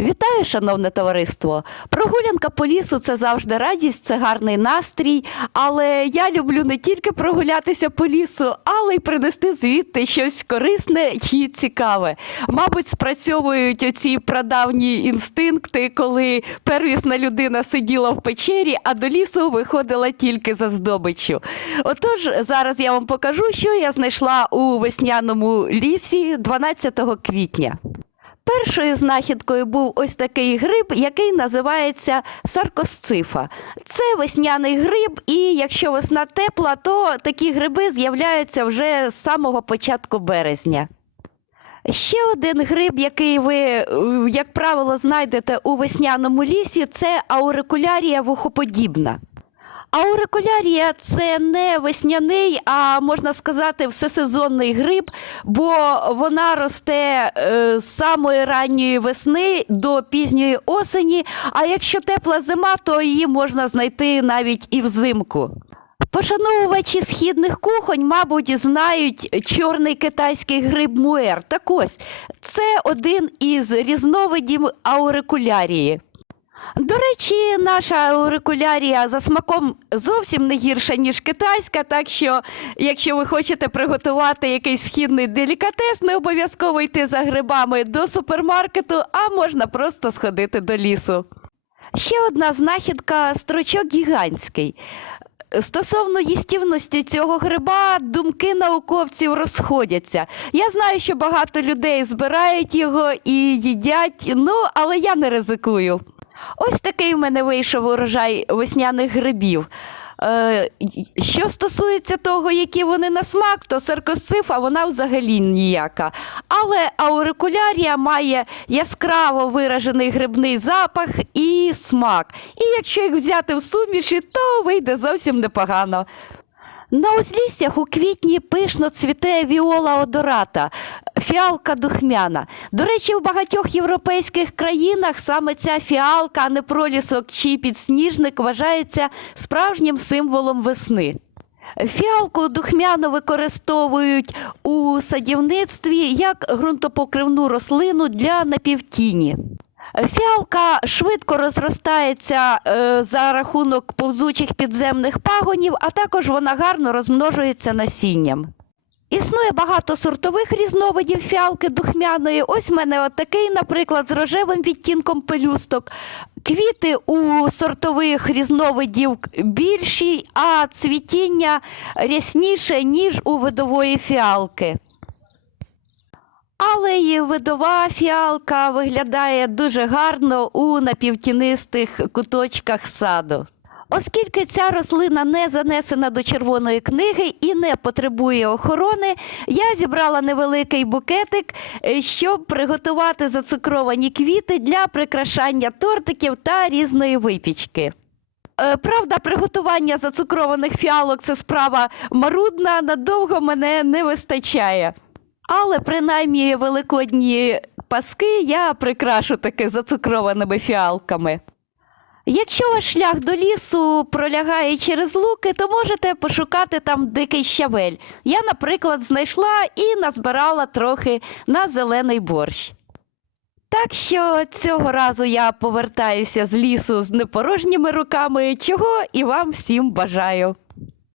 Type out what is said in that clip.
Вітаю, шановне товариство! Прогулянка по лісу це завжди радість, це гарний настрій. Але я люблю не тільки прогулятися по лісу, але й принести звідти щось корисне чи цікаве. Мабуть, спрацьовують оці прадавні інстинкти, коли первісна людина сиділа в печері, а до лісу виходила тільки за здобиччю. Отож, зараз я вам покажу, що я знайшла у весняному лісі 12 квітня. Першою знахідкою був ось такий гриб, який називається саркосцифа. Це весняний гриб, і якщо весна тепла, то такі гриби з'являються вже з самого початку березня. Ще один гриб, який ви, е, як правило, знайдете у весняному лісі, це аурикулярія вухоподібна. Аурикулярія це не весняний, а можна сказати, всесезонний гриб, бо вона росте е, з самої ранньої весни до пізньої осені. А якщо тепла зима, то її можна знайти навіть і взимку. Пошановувачі східних кухонь, мабуть, знають чорний китайський гриб муер. Так ось, це один із різновидів аурикулярії. До речі, наша аурикулярія за смаком зовсім не гірша, ніж китайська, так що, якщо ви хочете приготувати якийсь східний делікатес, не обов'язково йти за грибами до супермаркету, а можна просто сходити до лісу. Ще одна знахідка строчок гігантський. Стосовно їстівності цього гриба, думки науковців розходяться. Я знаю, що багато людей збирають його і їдять, ну але я не ризикую. Ось такий в мене вийшов урожай весняних грибів. Е, що стосується того, які вони на смак, то Саркосифа вона взагалі ніяка. Але аурикулярія має яскраво виражений грибний запах і смак. І якщо їх взяти в суміші, то вийде зовсім непогано. На узліссях у квітні пишно цвіте віола одората, фіалка духмяна. До речі, в багатьох європейських країнах саме ця фіалка, а не пролісок чи підсніжник, вважається справжнім символом весни. Фіалку духмяно використовують у садівництві як ґрунтопокривну рослину для напівтіні. Фіалка швидко розростається е, за рахунок повзучих підземних пагонів, а також вона гарно розмножується насінням. Існує багато сортових різновидів фіалки духмяної. Ось в мене отакий, наприклад, з рожевим відтінком пелюсток. Квіти у сортових різновидів більші, а цвітіння рясніше, ніж у видової фіалки. Але і видова фіалка виглядає дуже гарно у напівтінистих куточках саду. Оскільки ця рослина не занесена до червоної книги і не потребує охорони, я зібрала невеликий букетик, е, щоб приготувати зацукровані квіти для прикрашання тортиків та різної випічки. Е, Правда, приготування зацукрованих фіалок це справа марудна, надовго мене не вистачає. Але принаймні великодні паски я прикрашу таки зацукрованими фіалками. Якщо ваш шлях до лісу пролягає через луки, то можете пошукати там дикий щавель. Я, наприклад, знайшла і назбирала трохи на зелений борщ. Так що цього разу я повертаюся з лісу з непорожніми руками, чого і вам всім бажаю.